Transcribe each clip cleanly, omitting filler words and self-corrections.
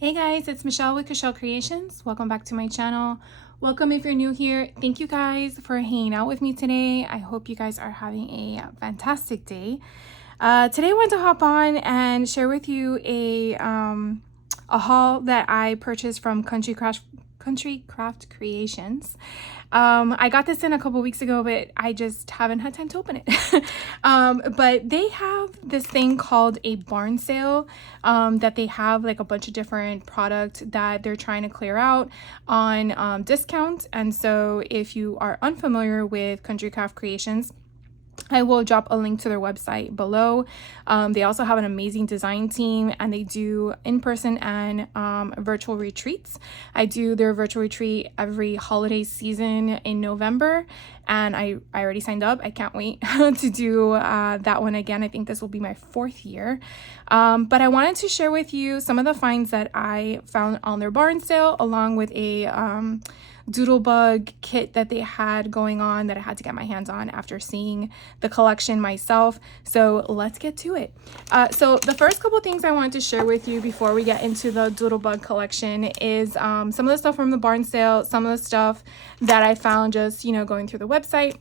Hey guys, it's Michelle with Michelle Creations. Welcome back to my channel. Welcome if you're new here. Thank you guys for hanging out with me today. I hope you guys are having a fantastic day. Today I want to hop on and share with you a haul that I purchased from Country Craft Creations. I got this in a couple weeks ago, but I just haven't had time to open it. But they have this thing called a barn sale that they have like a bunch of different products that they're trying to clear out on discount. And so if you are unfamiliar with Country Craft Creations, I will drop a link to their website below. They also have an amazing design team, and they do in-person and virtual retreats. I do their virtual retreat every holiday season in November, and I already signed up. I can't wait to do that one again. I think this will be my 4th year. But I wanted to share with you some of the finds that I found on their barn sale, along with a doodlebug kit that they had going on that I had to get my hands on after seeing the collection myself. So let's get to it. So the first couple things I wanted to share with you before we get into the doodlebug collection is some of the stuff from the barn sale, some of the stuff that I found just, going through the website.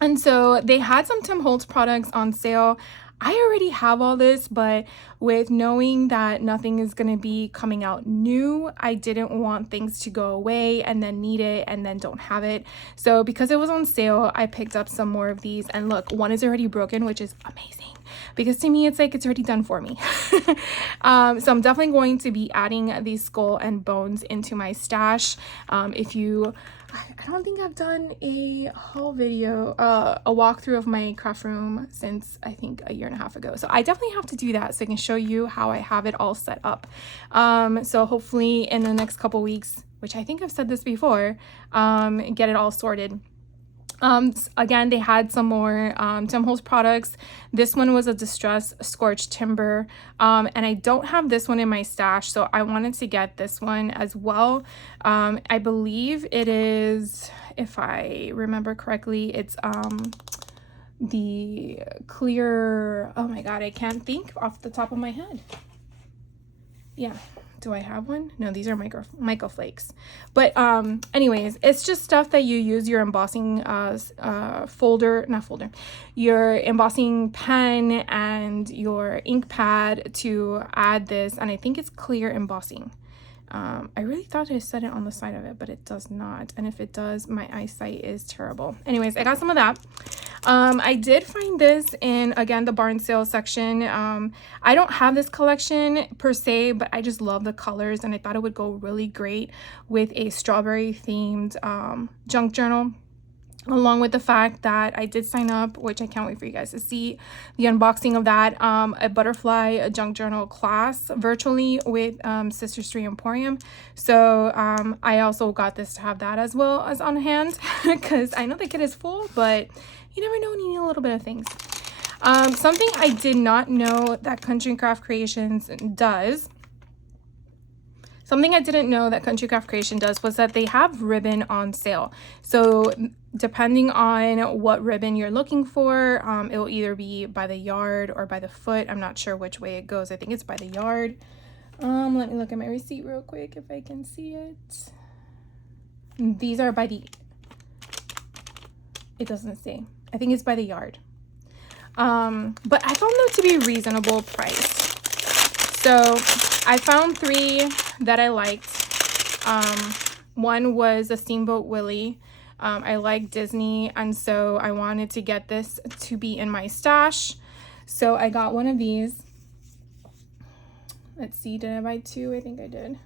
And so they had some Tim Holtz products on sale. I already have all this, but with knowing that nothing is going to be coming out new, I didn't want things to go away and then need it and then don't have it. So because it was on sale, I picked up some more of these. And look, one is already broken, which is amazing because to me, it's like it's already done for me. So I'm definitely going to be adding these skull and bones into my stash. I don't think I've done a haul video, a walkthrough of my craft room since I think a year and a half ago. So I definitely have to do that so I can show you how I have it all set up. So hopefully in the next couple weeks, which I think I've said this before, get it all sorted. Again, they had some more Tim Holtz products. This one was a Distress Scorched Timber, and I don't have this one in my stash, so I wanted to get this one as well. I believe it is, if I remember correctly, it's the clear, oh my god, I can't think off the top of my head. Yeah. Do I have one? No, these are micro flakes. But anyways, it's just stuff that you use your embossing your embossing pen and your ink pad to add this, and I think it's clear embossing. I really thought it said it on the side of it, but it does not. And if it does, my eyesight is terrible. Anyways, I got some of that. I did find this in, again, the barn sale section. I don't have this collection per se, but I just love the colors, and I thought it would go really great with a strawberry themed junk journal. Along with the fact that I did sign up, which I can't wait for you guys to see the unboxing of that, a butterfly junk journal class virtually with Sister Street Emporium. So I also got this to have that as well as on hand because I know the kit is full, but you never know when you need a little bit of things. Something I did not know that Country Craft Creations does. Something I didn't know that Country Craft Creation does was that they have ribbon on sale. So depending on what ribbon you're looking for, it will either be by the yard or by the foot. I'm not sure which way it goes. I think it's by the yard. Let me look at my receipt real quick if I can see it. These are by the, it doesn't say. I think it's by the yard. But I found them to be reasonable price. So I found 3 that I liked. One was a Steamboat Willie. I like Disney, and so I wanted to get this to be in my stash. So I got one of these. Let's see, did I buy 2? I think I did.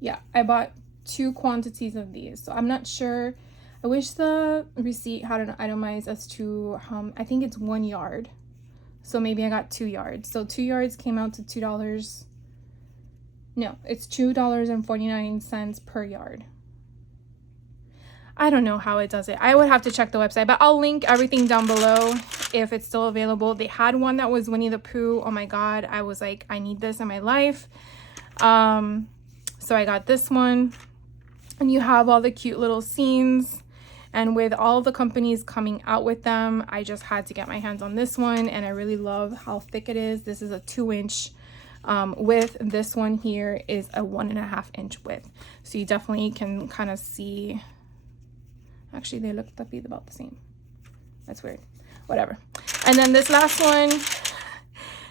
Yeah, I bought 2 quantities of these. So I'm not sure. I wish the receipt had an itemized as to, I think it's 1 yard. So maybe I got 2 yards. So 2 yards came out to $2. No, it's $2.49 per yard. I don't know how it does it. I would have to check the website, but I'll link everything down below if it's still available. They had one that was Winnie the Pooh. Oh my god, I was like, I need this in my life. So I got this one, and you have all the cute little scenes. And with all the companies coming out with them, I just had to get my hands on this one, and I really love how thick it is. This is a 2-inch width. This one here is a 1.5 inch width. So you definitely can kind of see, actually they look to be about the same. That's weird, whatever. And then this last one,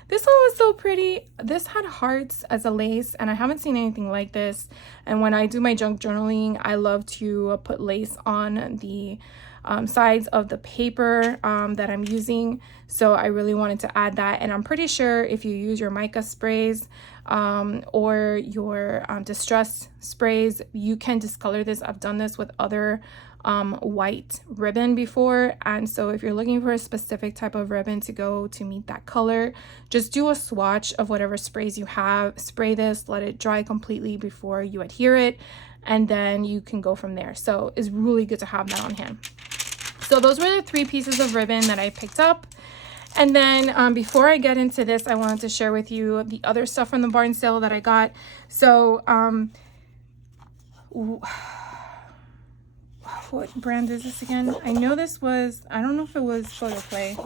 this one was so pretty. This had hearts as a lace, and I haven't seen anything like this. And when I do my junk journaling, I love to put lace on the sides of the paper that I'm using. So I really wanted to add that. And I'm pretty sure if you use your mica sprays or your distress sprays, you can discolor this. I've done this with other white ribbon before, and so if you're looking for a specific type of ribbon to go to meet that color, just do a swatch of whatever sprays you have, spray this, let it dry completely before you adhere it, and then you can go from there. So it's really good to have that on hand. So those were the 3 pieces of ribbon that I picked up. And then before I get into this, I wanted to share with you the other stuff from the barn sale that I got. So what brand is this again? I know this was, I don't know if it was Photo Play.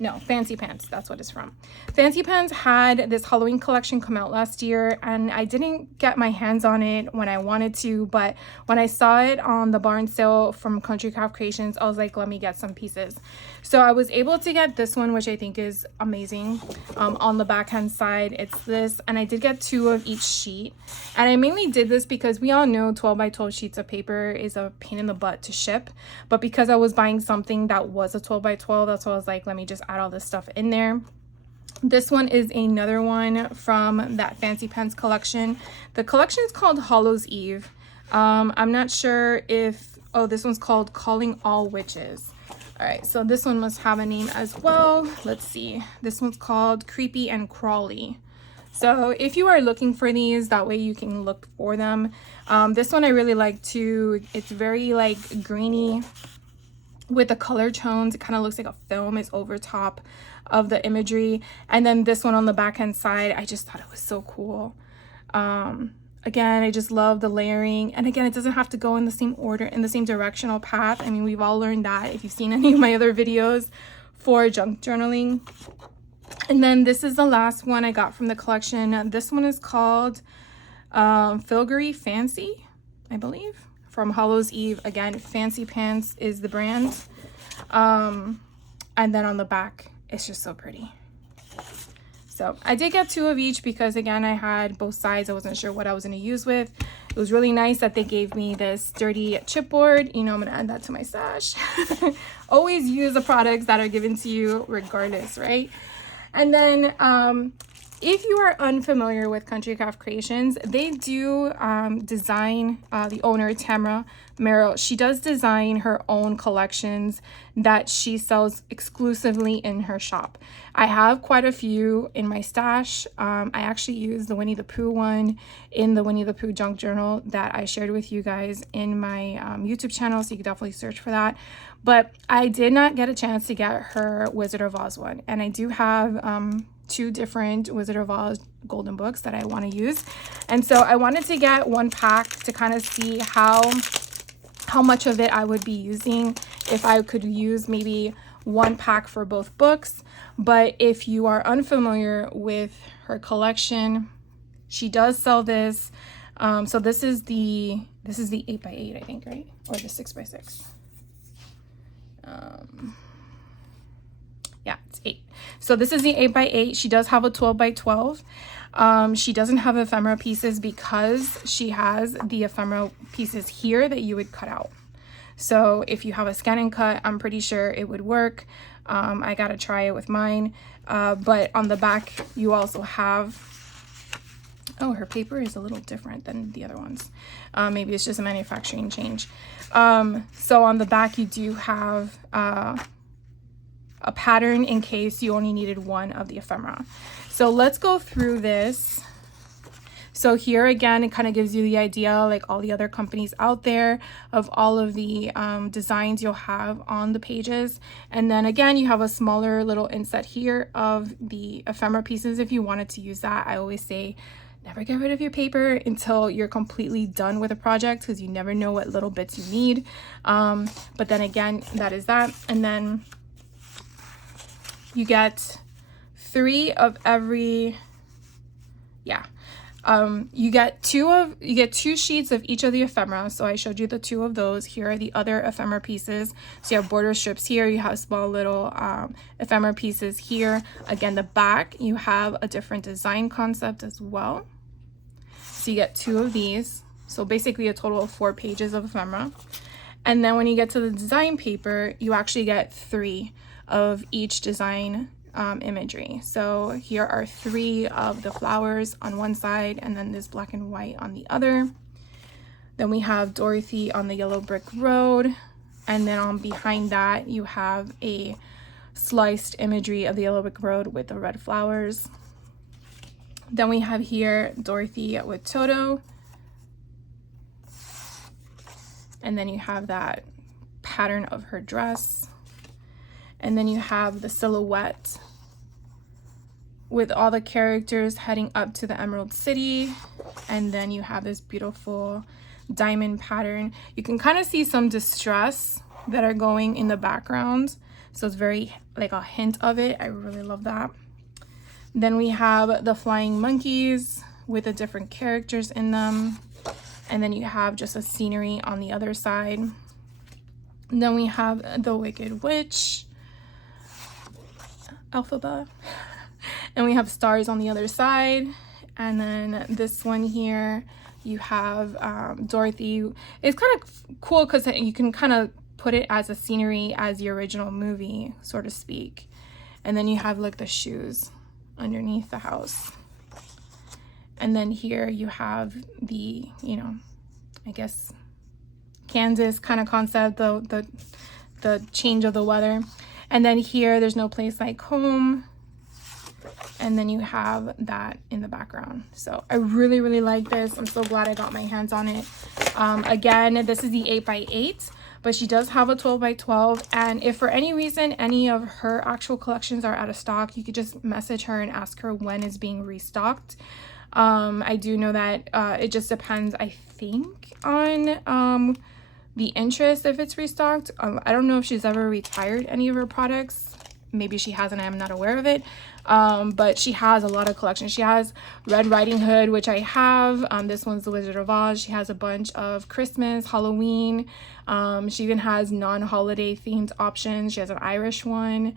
No, Fancy Pants, that's what it's from. Fancy Pants had this Halloween collection come out last year, and I didn't get my hands on it when I wanted to, but when I saw it on the barn sale from Country Craft Creations, I was like, let me get some pieces. So I was able to get this one, which I think is amazing. On the backhand side, it's this, and I did get 2 of each sheet. And I mainly did this because we all know 12 by 12 sheets of paper is a pain in the butt to ship, but because I was buying something that was a 12 by 12, that's why I was like, let me just add all this stuff in there. This one is another one from that Fancy Pants collection. The collection is called Hallows Eve. I'm not sure if, oh, this one's called Calling All Witches. All right, so this one must have a name as well. Let's see. This one's called Creepy and Crawly. So if you are looking for these, that way you can look for them. This one I really like too. It's very like greeny with the color tones. It kind of looks like a film is over top of the imagery. And then this one on the backhand side, I just thought it was so cool. Again, I just love the layering. And again, it doesn't have to go in the same order, in the same directional path. I mean, we've all learned that if you've seen any of my other videos for junk journaling. And then this is the last one I got from the collection. This one is called Filigree Fancy, I believe, from Hallows Eve. Again, Fancy Pants is the brand. And then on the back, it's just so pretty. So I did get 2 of each because, again, I had both sides. I wasn't sure what I was going to use with. It was really nice that they gave me this dirty chipboard. You know, I'm going to add that to my stash. Always use the products that are given to you regardless, right? And then if you are unfamiliar with Country Craft Creations, they do design, the owner, Tamara Merrill, she does design her own collections that she sells exclusively in her shop. I have quite a few in my stash. I actually use the Winnie the Pooh one in the Winnie the Pooh junk journal that I shared with you guys in my YouTube channel, so you can definitely search for that. But I did not get a chance to get her Wizard of Oz one, and I do have 2 different Wizard of Oz golden books that I want to use. And so I wanted to get 1 pack to kind of see how much of it I would be using, if I could use maybe 1 pack for both books. But if you are unfamiliar with her collection, she does sell this. So this is the 8x8, I think, right? Or the 6x6. Yeah, it's 8. So this is the 8x8. She does have a 12x12. She doesn't have ephemera pieces because she has the ephemera pieces here that you would cut out. So if you have a scan and cut, I'm pretty sure it would work. I gotta try it with mine. But on the back, you also have, oh, her paper is a little different than the other ones. Maybe it's just a manufacturing change. So on the back, you do have a pattern in case you only needed 1 of the ephemera. So let's go through this. So here again, it kind of gives you the idea, like all the other companies out there, of all of the designs you'll have on the pages. And then again, you have a smaller little inset here of the ephemera pieces if you wanted to use that. I always say, never get rid of your paper until you're completely done with a project, because you never know what little bits you need. But then again, that is that. And then you get 3 of every Yeah. You get two sheets of each of the ephemera. So I showed you the two of those. Here are the other ephemera pieces. So you have border strips here. You have small little ephemera pieces here. Again, the back, you have a different design concept as well. So you get two of these. So basically a total of 4 pages of ephemera. And then when you get to the design paper, you actually get 3 of each design imagery. So here are 3 of the flowers on one side, and then this black and white on the other. Then we have Dorothy on the yellow brick road, and then on behind that you have a sliced imagery of the yellow brick road with the red flowers. Then we have here Dorothy with Toto, and then you have that pattern of her dress. And then you have the silhouette with all the characters heading up to the Emerald City. And then you have this beautiful diamond pattern. You can kind of see some distress that are going in the background. So it's very like a hint of it. I really love that. Then we have the flying monkeys with the different characters in them. And then you have just a scenery on the other side. And then we have the Wicked Witch, Elphaba, and we have stars on the other side. And then this one here, you have Dorothy. It's kind of cool because you can kind of put it as a scenery as the original movie, so to speak. And then you have like the shoes underneath the house. And then here you have the, you know, I guess Kansas kind of concept, the change of the weather. And then here, there's no place like home. And then you have that in the background. So I really, really like this. I'm so glad I got my hands on it. Again, this is the 8x8, but she does have a 12x12. And if for any reason, any of her actual collections are out of stock, you could just message her and ask her when it's being restocked. I do know that it just depends, I think, on the interest if it's restocked. I don't know if she's ever retired any of her products. Maybe she hasn't, I'm not aware of it. But she has a lot of collections. She has Red Riding Hood, which I have. This one's The Wizard of Oz. She has a bunch of Christmas, Halloween. She even has non-holiday themed options. She has an Irish one.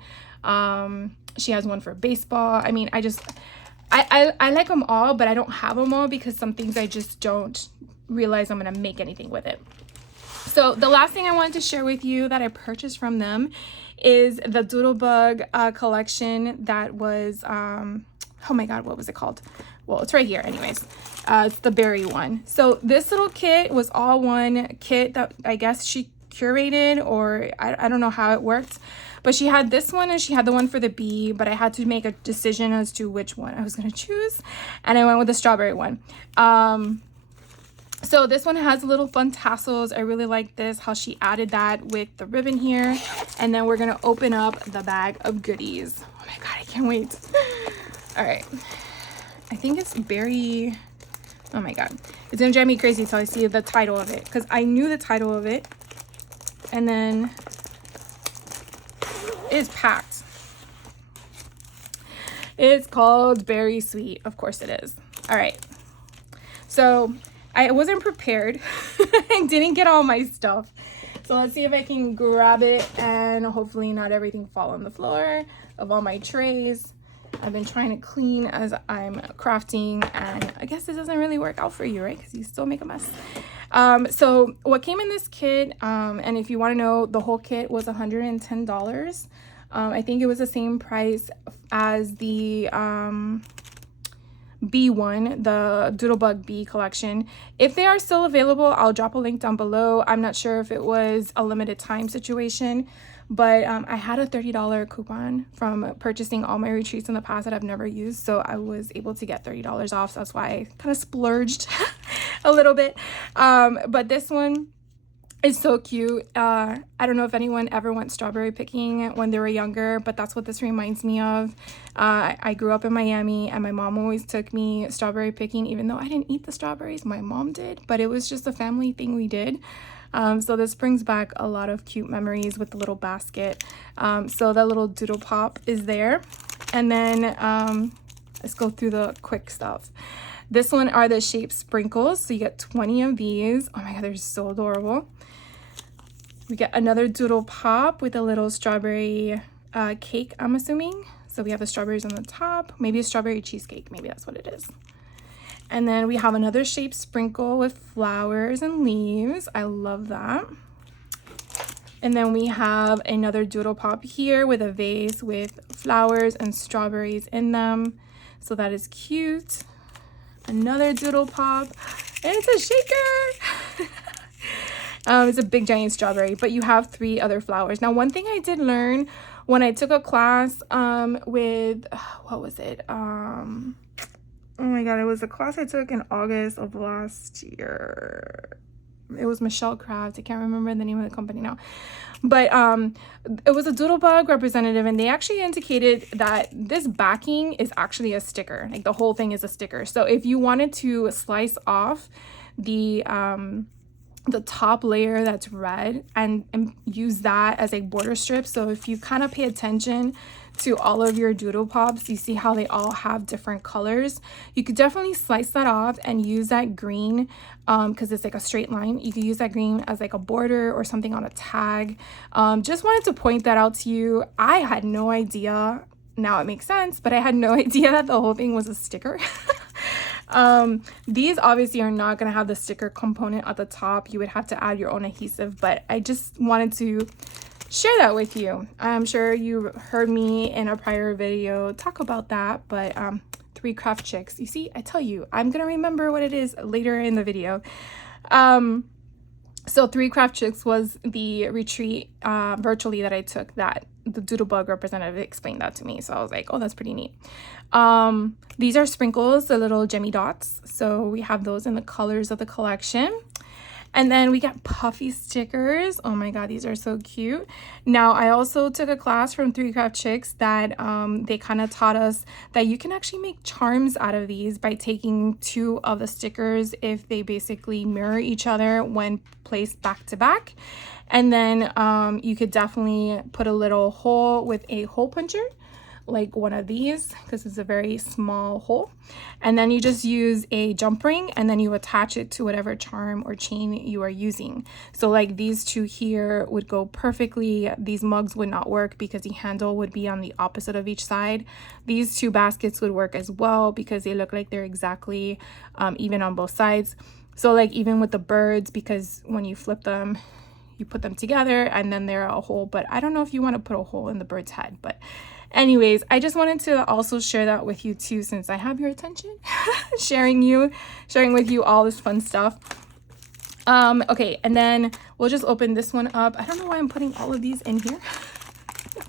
She has one for baseball. I mean, I like them all, but I don't have them all because some things I just don't realize I'm gonna make anything with it. So the last thing I wanted to share with you that I purchased from them is the Doodlebug collection that was, oh my God, what was it called? Well, it's right here anyways. It's the berry one. So this little kit was all one kit that I guess she curated, or I don't know how it worked. But she had this one and she had the one for the bee, but I had to make a decision as to which one I was going to choose. And I went with the strawberry one. So this one has little fun tassels. I really like this, how she added that with the ribbon here. And then we're going to open up the bag of goodies. Oh my God, I can't wait. All right. I think it's berry. Oh my God. It's going to drive me crazy until I see the title of it, because I knew the title of it. And then it's packed. It's called Berry Sweet. Of course it is. All right. So I wasn't prepared. I didn't get all my stuff. So let's see if I can grab it and hopefully not everything fall on the floor of all my trays. I've been trying to clean as I'm crafting, and I guess this doesn't really work out for you, right? Because you still make a mess. So what came in this kit, and if you want to know, the whole kit was $110. I think it was the same price as the B one, the Doodlebug Bee collection. If they are still available, I'll drop a link down below. I'm not sure if it was a limited time situation, but I had a $30 coupon from purchasing all my retreats in the past that I've never used, so I was able to get $30 off. So that's why I kind of splurged a little bit. But this one is so cute. I don't know if anyone ever went strawberry picking when they were younger, but that's what this reminds me of. I grew up in Miami, and my mom always took me strawberry picking, even though I didn't eat the strawberries. My mom did, but it was just a family thing we did. So this brings back a lot of cute memories with the little basket. So that little doodle pop is there. And then let's go through the quick stuff. This one are the shape sprinkles. So you get 20 of these. Oh my God, they're so adorable. We get another doodle pop with a little strawberry cake, I'm assuming. So we have the strawberries on the top, maybe a strawberry cheesecake. Maybe that's what it is. And then we have another shape sprinkle with flowers and leaves. I love that. And then we have another doodle pop here with a vase with flowers and strawberries in them. So that is cute. Another doodle pop, and it's a shaker. It's a big giant strawberry, but you have 3 other flowers. Now, one thing I did learn when I took a class with, what was it? Oh my God, it was a class I took in August of last year. It was Michelle Craft. I can't remember the name of the company now. But it was a Doodlebug representative, and they actually indicated that this backing is actually a sticker. Like the whole thing is a sticker. So if you wanted to slice off the top layer that's red and use that as a border strip. So if you kind of pay attention to all of your doodle pops, you see how they all have different colors. You could definitely slice that off and use that green because it's like a straight line. You could use that green as like a border or something on a tag. Just wanted to point that out to you. I had no idea. Now it makes sense, but I had no idea that the whole thing was a sticker. These obviously are not going to have the sticker component at the top. You would have to add your own adhesive, but I just wanted to share that with you. I'm sure you heard me in a prior video talk about that, but 3 Craft Chicks. You see, I tell you, I'm going to remember what it is later in the video. So 3 Craft Chicks was the retreat virtually that I took that the Doodlebug representative explained that to me. So I was like, oh, that's pretty neat. These are sprinkles, the little gemmy dots. So we have those in the colors of the collection. And then we got puffy stickers. Oh my God, these are so cute. Now, I also took a class from 3 Craft Chicks that they kind of taught us that you can actually make charms out of these by taking 2 of the stickers if they basically mirror each other when placed back to back. And then you could definitely put a little hole with a hole puncher, like one of these, because it's a very small hole. And then you just use a jump ring and then you attach it to whatever charm or chain you are using. So like these 2 here would go perfectly. These mugs would not work because the handle would be on the opposite of each side. These 2 baskets would work as well because they look like they're exactly even on both sides. So like even with the birds, because when you flip them, you put them together and then they're a hole, but I don't know if you want to put a hole in the bird's head. But anyways, I just wanted to also share that with you too, since I have your attention, sharing with you all this fun stuff. Okay, and then we'll just open this one up. I don't know why I'm putting all of these in here.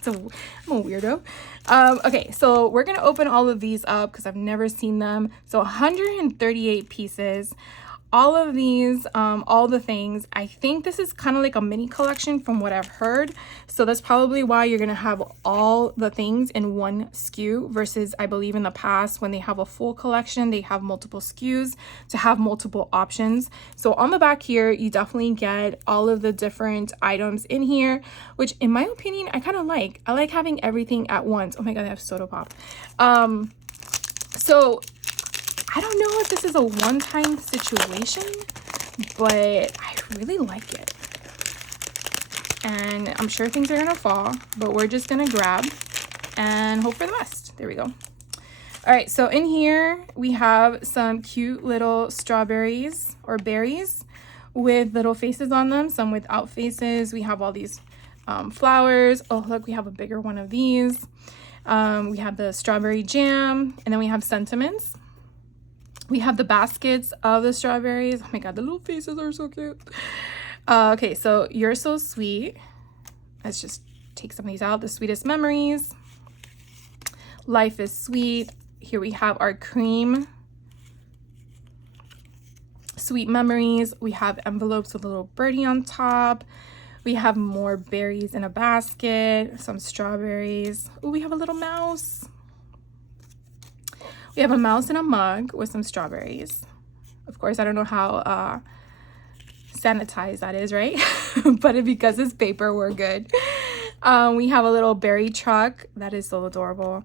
I'm a weirdo. Okay, so we're gonna open all of these up because I've never seen them. So 138 pieces. All of these, all the things. I think this is kind of like a mini collection from what I've heard. So that's probably why you're going to have all the things in one SKU versus I believe in the past when they have a full collection, they have multiple SKUs to have multiple options. So on the back here, you definitely get all of the different items in here, which in my opinion, I kind of like. I like having everything at once. Oh my God, I have soda pop. So I don't know if this is a one-time situation, but I really like it. And I'm sure things are gonna fall, but we're just gonna grab and hope for the best. There we go. All right, so in here we have some cute little strawberries or berries with little faces on them, some without faces. We have all these flowers. Oh, look, we have a bigger one of these. We have the strawberry jam, and then we have sentiments. We have the baskets of the strawberries. Oh my God, the little faces are so cute. Okay, so You're So Sweet. Let's just take some of these out. The Sweetest Memories. Life is Sweet. Here we have our cream. Sweet Memories. We have envelopes with a little birdie on top. We have more berries in a basket. Some strawberries. Oh, we have a little mouse. We have a mouse in a mug with some strawberries. Of course, I don't know how sanitized that is, right? But because it's paper, we're good. We have a little berry truck. That is so adorable.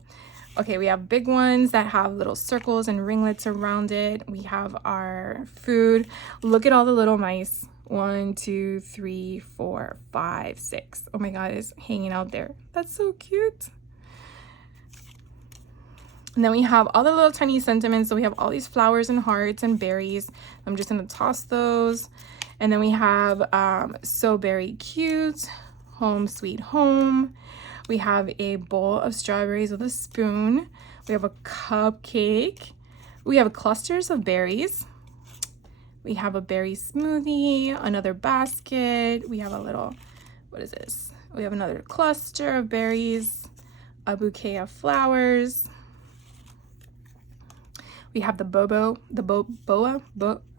Okay, we have big ones that have little circles and ringlets around it. We have our food. Look at all the little mice. 1, 2, 3, 4, 5, 6. Oh my God, it's hanging out there. That's so cute. And then we have all the little tiny sentiments. So we have all these flowers and hearts and berries. I'm just gonna toss those. And then we have So Berry Cute, Home Sweet Home. We have a bowl of strawberries with a spoon. We have a cupcake. We have clusters of berries. We have a berry smoothie, another basket. We have a little, what is this? We have another cluster of berries, a bouquet of flowers. We have the boa,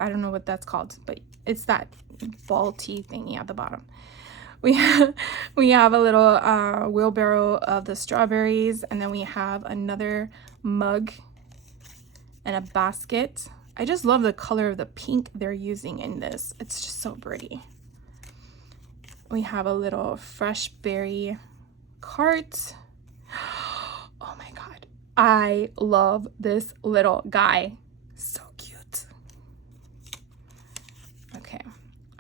I don't know what that's called, but it's that ball tea thingy at the bottom. We have a little wheelbarrow of the strawberries, and then we have another mug and a basket. I just love the color of the pink they're using in this. It's just so pretty. We have a little fresh berry cart. Oh my God. I love this little guy. So cute. Okay.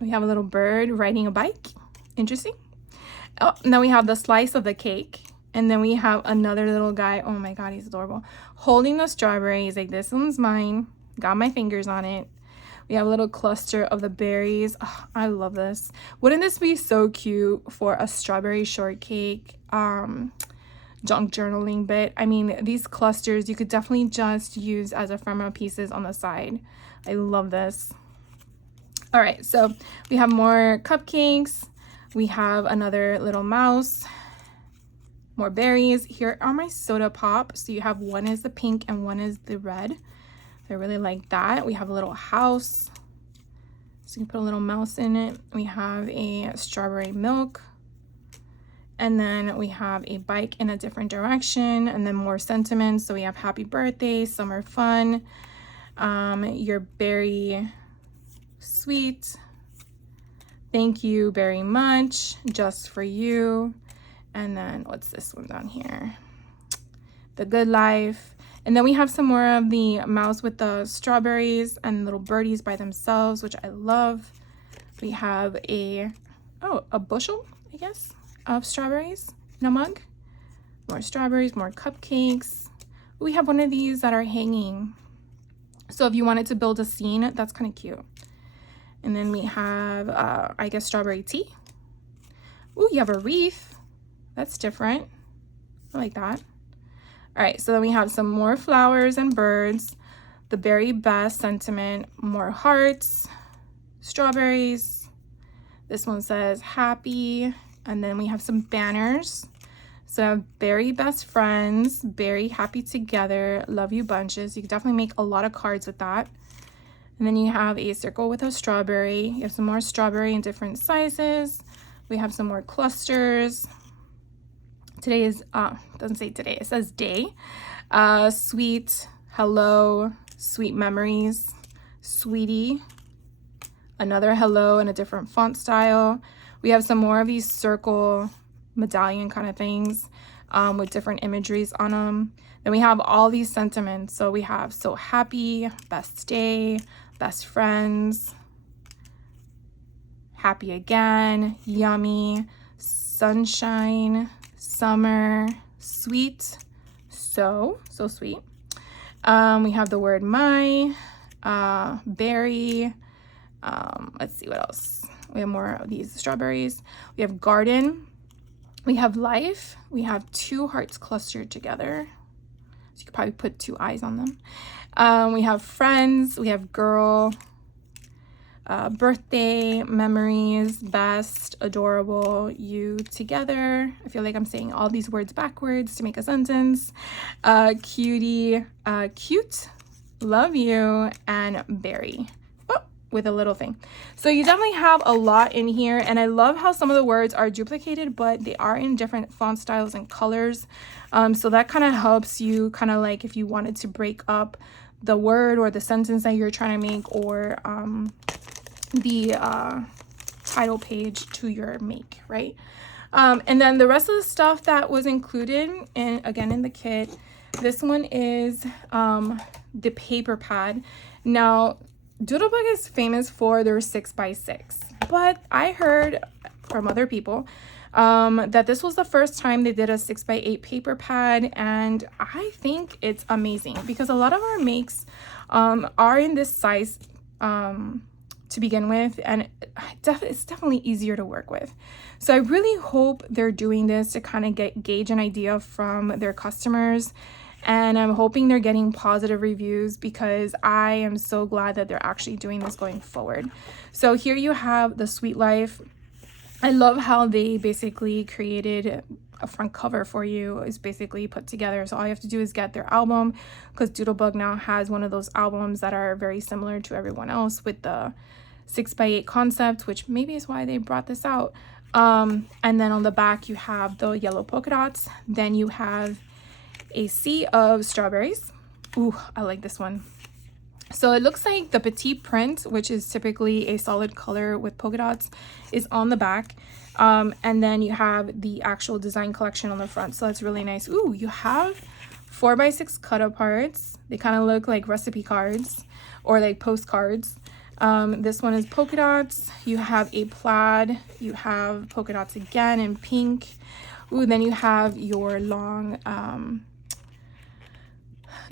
We have a little bird riding a bike. Interesting. Oh, and then we have the slice of the cake. And then we have another little guy. Oh my God, he's adorable. Holding the strawberry. He's like, this one's mine. Got my fingers on it. We have a little cluster of the berries. Oh, I love this. Wouldn't this be so cute for a strawberry shortcake junk journaling bit? I mean, these clusters you could definitely just use as ephemera pieces on the side. I love this. All right, so we have more cupcakes. We have another little mouse, more berries. Here are my soda pop. So you have one is the pink and one is the red. I really like that. We have a little house. So you can put a little mouse in it. We have a strawberry milk. And then we have a bike in a different direction, and then more sentiments. So we have happy birthday, summer fun, you're very sweet, thank you very much, just for you. And then what's this one down here? The good life. And then we have some more of the mouse with the strawberries and little birdies by themselves, which I love. We have a bushel, I guess, of strawberries in a mug. More strawberries, more cupcakes. We have one of these that are hanging. So if you wanted to build a scene, that's kind of cute. And then we have, I guess, strawberry tea. Ooh, you have a wreath. That's different. I like that. All right, so then we have some more flowers and birds, the very best sentiment, more hearts, strawberries. This one says happy. And then we have some banners. So very best friends, very happy together, love you bunches. You can definitely make a lot of cards with that. And then you have a circle with a strawberry. You have some more strawberry in different sizes. We have some more clusters. Today is, doesn't say today, it says day. Sweet, hello, sweet memories, sweetie, another hello in a different font style. We have some more of these circle medallion kind of things with different imageries on them. Then we have all these sentiments. So we have so happy, best day, best friends, happy again, yummy, sunshine, summer, sweet, so sweet. We have the word my, berry. Let's see what else. We have more of these strawberries. We have garden. We have life. We have two hearts clustered together. So you could probably put two eyes on them. We have friends. We have girl. Birthday, memories, best, adorable, you together. I feel like I'm saying all these words backwards to make a sentence. Cutie, cute, love you, and berry. With a little thing. So you definitely have a lot in here, and I love how some of the words are duplicated, but they are in different font styles and colors. So that kind of helps you kind of like if you wanted to break up the word or the sentence that you're trying to make, or the title page to your make, right? And then the rest of the stuff that was included in the kit, This one is the paper pad. Now, Doodlebug is famous for their 6x6, but I heard from other people that this was the first time they did a 6x8 paper pad, and I think it's amazing because a lot of our makes are in this size to begin with, and it's definitely easier to work with. So I really hope they're doing this to kind of gauge an idea from their customers, and I'm hoping they're getting positive reviews because I am so glad that they're actually doing this going forward. So here you have the Sweet Life. I love how they basically created a front cover for you. It's basically put together, so all you have to do is get their album, because Doodlebug now has one of those albums that are very similar to everyone else with the 6x8 concept, which maybe is why they brought this out. And then on the back you have the yellow polka dots. Then you have a sea of strawberries. Ooh, I like this one. So it looks like the petite print, which is typically a solid color with polka dots, is on the back. And then you have the actual design collection on the front. So that's really nice. Ooh, you have 4x6 cut aparts. They kind of look like recipe cards or like postcards. This one is polka dots. You have a plaid. You have polka dots again in pink. Ooh, then you have your long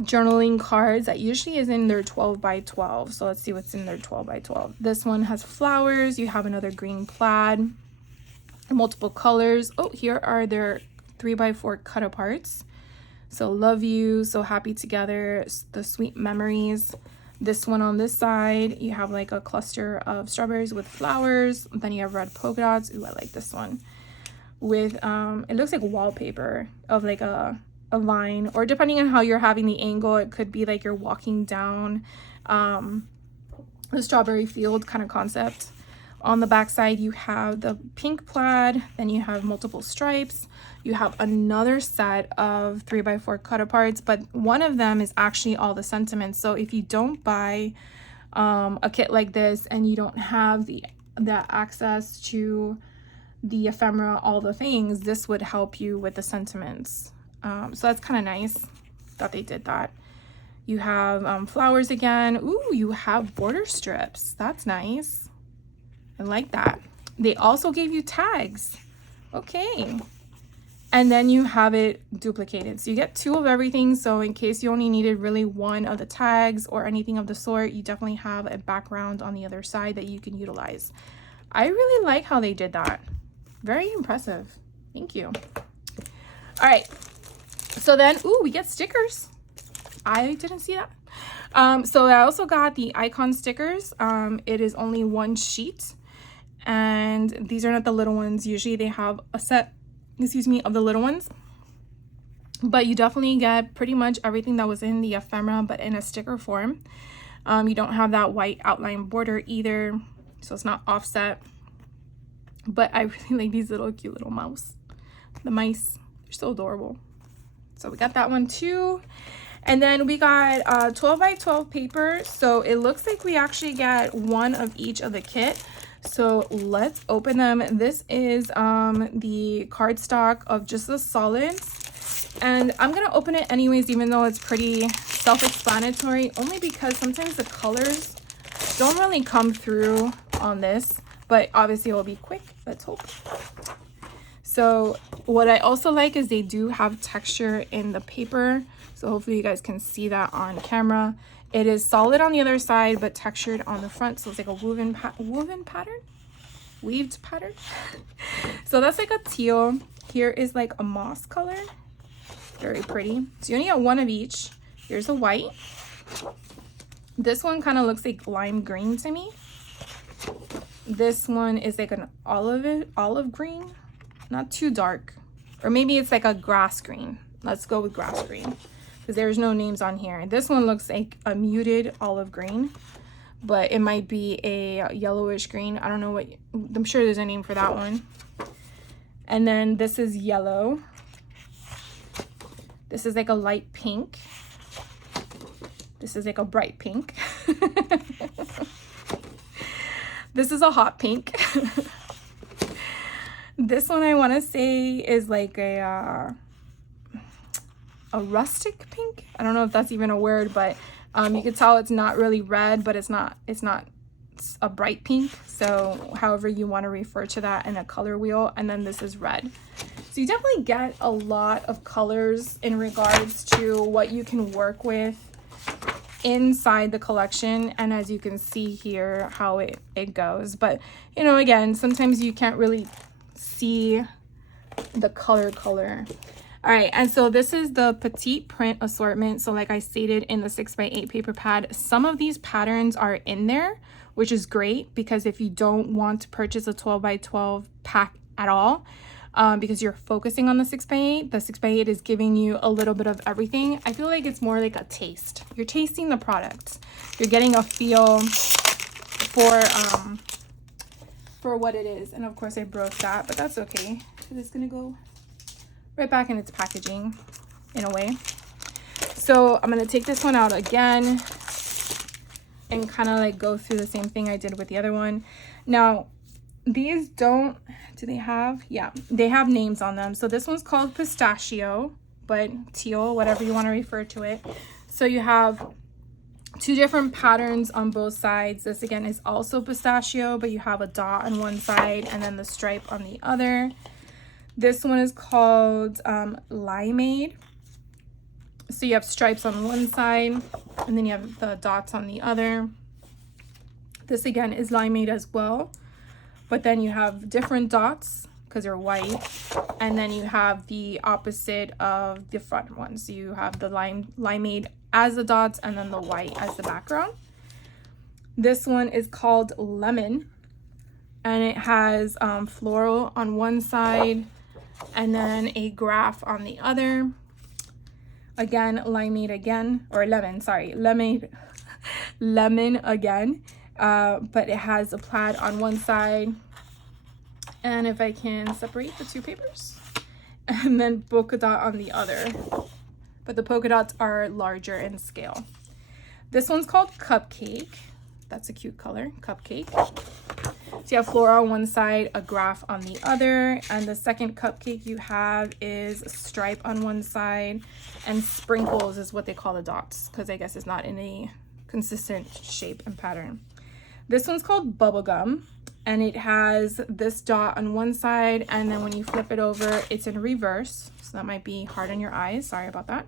journaling cards that usually is in their 12x12. So let's see what's in their 12x12. This one has flowers. You have another green plaid, multiple colors. Oh, here are their 3x4 cut aparts. So love you, so happy together, the sweet memories. This one on this side, you have like a cluster of strawberries with flowers. Then you have red polka dots. Ooh, I like this one. With it looks like wallpaper of like a line, or depending on how you're having the angle, it could be like you're walking down the strawberry field kind of concept. On the back side, you have the pink plaid. Then you have multiple stripes. You have another set of 3x4 cut aparts, but one of them is actually all the sentiments. So if you don't buy a kit like this and you don't have the access to the ephemera, all the things, this would help you with the sentiments. So that's kind of nice that they did that. You have flowers again. Ooh, you have border strips. That's nice. I like that. They also gave you tags. Okay. And then you have it duplicated. So you get 2 of everything. So in case you only needed really 1 of the tags or anything of the sort, you definitely have a background on the other side that you can utilize. I really like how they did that. Very impressive. Thank you. All right. So then, ooh, we get stickers. I didn't see that. So I also got the icon stickers. It is only 1 sheet. And these are not the little ones. Usually they have a set, of the little ones. But you definitely get pretty much everything that was in the ephemera, but in a sticker form. You don't have that white outline border either, so it's not offset. But I really like these little cute little mouse. The mice, they're so adorable. So we got that one too. And then we got 12x12 paper. So it looks like we actually get 1 of each of the kit. So let's open them. This is the cardstock of just the solids. And I'm going to open it anyways, even though it's pretty self-explanatory, only because sometimes the colors don't really come through on this. But obviously it will be quick. Let's hope. So what I also like is they do have texture in the paper. So hopefully you guys can see that on camera. It is solid on the other side, but textured on the front. So it's like a woven pattern, weaved pattern. So that's like a teal. Here is like a moss color. Very pretty. So you only get 1 of each. Here's a white. This one kind of looks like lime green to me. This one is like an olive green, not too dark. Or maybe it's like a grass green. Let's go with grass green, because there's no names on here. This one looks like a muted olive green, but it might be a yellowish green. I don't know what, I'm sure there's a name for that one. And then this is yellow. This is like a light pink. This is like a bright pink. This is a hot pink. This one I want to say is like a a rustic pink. I don't know if that's even a word, but you can tell it's not really red, but it's not a bright pink. So however you want to refer to that in a color wheel. And then this is red. So you definitely get a lot of colors in regards to what you can work with inside the collection. And as you can see here, how it goes. But, you know, again, sometimes you can't really see the color. All right, and so this is the petite print assortment. So like I stated in the 6x8 paper pad, some of these patterns are in there, which is great because if you don't want to purchase a 12x12 pack at all, because you're focusing on the 6x8, the 6x8 is giving you a little bit of everything. I feel like it's more like a taste. You're tasting the products. You're getting a feel for what it is. And of course I broke that, but that's okay because it's gonna go right back in its packaging in a way. So I'm gonna take this one out again and kind of like go through the same thing I did with the other one. Now these do they have, yeah, they have names on them. So this one's called pistachio, but teal, whatever you want to refer to it. So you have two different patterns on both sides. This again is also pistachio, but you have a dot on one side and then the stripe on the other. This one is called limeade. So you have stripes on one side and then you have the dots on the other. This again is limeade as well, but then you have different dots because they're white, and then you have the opposite of the front one. So you have the limeade as the dots and then the white as the background. This one is called lemon, and it has floral on one side and then a graph on the other. Again, limeade again, or lemon, sorry, lemon again, but it has a plaid on one side, and if I can separate the two papers, and then polka dot on the other, but the polka dots are larger in scale. This one's called cupcake. That's a cute color, cupcake. So you have floral on one side, a graph on the other, and the second cupcake you have is a stripe on one side, and sprinkles is what they call the dots, because I guess it's not in a consistent shape and pattern. This one's called bubblegum, and it has this dot on one side, and then when you flip it over, it's in reverse, so that might be hard on your eyes, sorry about that.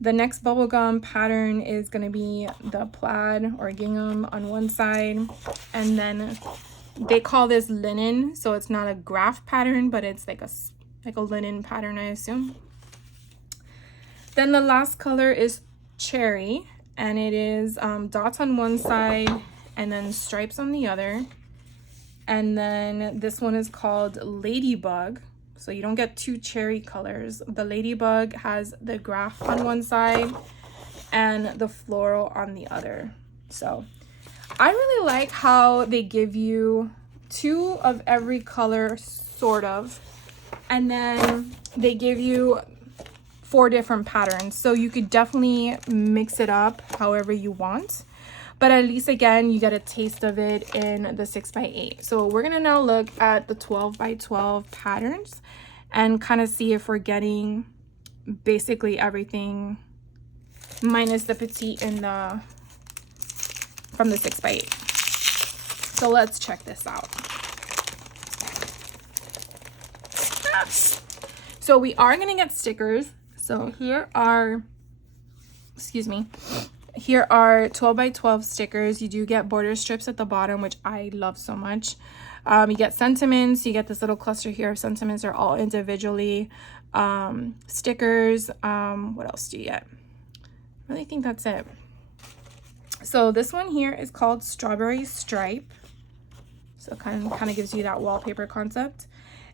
The next bubblegum pattern is going to be the plaid or gingham on one side, and then they call this linen, so it's not a graph pattern, but it's like a linen pattern, I assume. Then the last color is cherry, and it is dots on one side and then stripes on the other. And then this one is called ladybug. So you don't get two cherry colors. The ladybug has the graph on one side and the floral on the other. So I really like how they give you two of every color, sort of, and then they give you 4 different patterns. So you could definitely mix it up however you want. But at least, again, you get a taste of it in the 6x8. So we're going to now look at the 12x12 patterns and kind of see if we're getting basically everything minus the petite in the from the 6x8. So let's check this out. So we are going to get stickers. So here are, here are 12x12 stickers. You do get border strips at the bottom, which I love so much. You get sentiments. You get this little cluster here of sentiments. Are all individually stickers. What else do you get? I really think that's it. So this one here is called Strawberry Stripe. So it kind of gives you that wallpaper concept.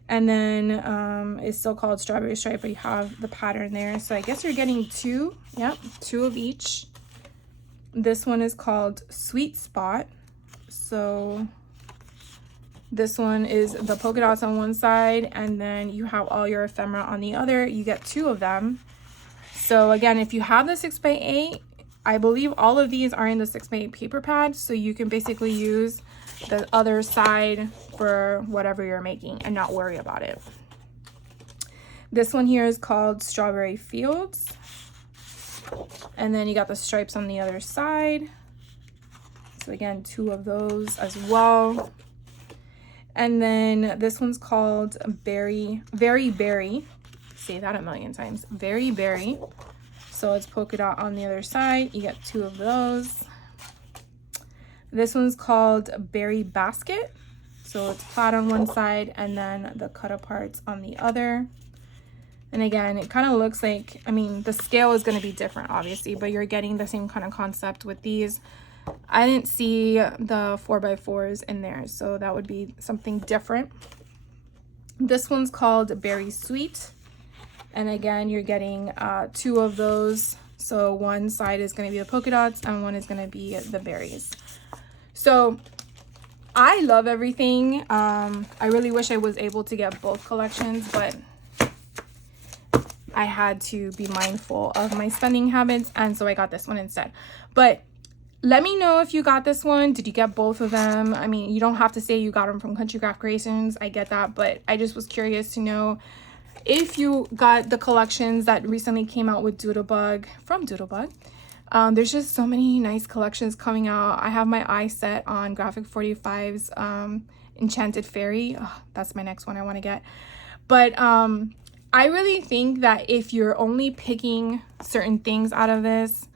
And then it's still called Strawberry Stripe, but you have the pattern there. So I guess you're getting 2. Yep, 2 of each. This one is called Sweet Spot. So this one is the polka dots on one side, and then you have all your ephemera on the other. You get 2 of them. So again, if you have the 6x8, I believe all of these are in the 6x8 paper pad, so you can basically use the other side for whatever you're making and not worry about it. This one here is called Strawberry Fields. And then you got the stripes on the other side. So again, 2 of those as well. And then this one's called Very Berry. Say that a million times. Very Berry. So it's polka dot on the other side. You get 2 of those. This one's called Berry Basket. So it's flat on one side and then the cut aparts on the other. And again, it kind of looks like, I mean, the scale is going to be different, obviously, but you're getting the same kind of concept with these. I didn't see the 4x4s in there, so that would be something different. This one's called Berry Sweet. And again, you're getting 2 of those. So one side is going to be the polka dots and one is going to be the berries. So I love everything. I really wish I was able to get both collections, but I had to be mindful of my spending habits, and so I got this one instead. But let me know if you got this one. Did you get both of them? I mean, you don't have to say you got them from Country Craft Creations. I get that, but I just was curious to know if you got the collections that recently came out with Doodlebug, from Doodlebug. There's just so many nice collections coming out. I have my eye set on Graphic 45's Enchanted Fairy. Oh, that's my next one I want to get. But I really think that if you're only picking certain things out of this,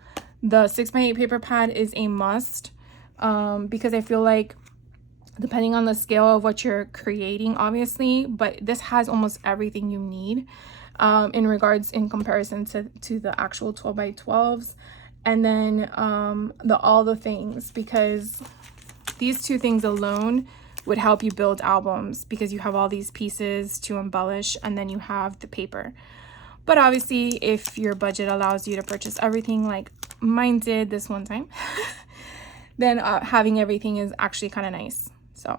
the 6x8 paper pad is a must, because I feel like depending on the scale of what you're creating, obviously, but this has almost everything you need in comparison to the actual 12x12s. And then all the things, because these 2 things alone would help you build albums, because you have all these pieces to embellish and then you have the paper. But obviously, if your budget allows you to purchase everything like mine did this one time, then having everything is actually kind of nice. So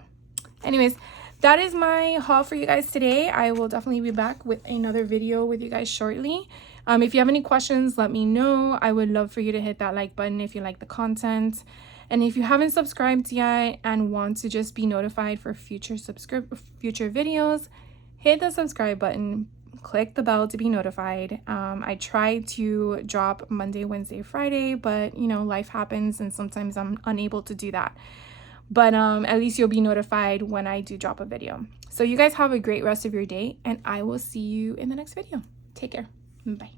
anyways, that is my haul for you guys today. I will definitely be back with another video with you guys shortly. If you have any questions, let me know. I would love for you to hit that like button if you like the content. And if you haven't subscribed yet and want to just be notified for future videos, hit the subscribe button, click the bell to be notified. I try to drop Monday, Wednesday, Friday, but you know, life happens and sometimes I'm unable to do that. But at least you'll be notified when I do drop a video. So you guys have a great rest of your day, and I will see you in the next video. Take care. Bye.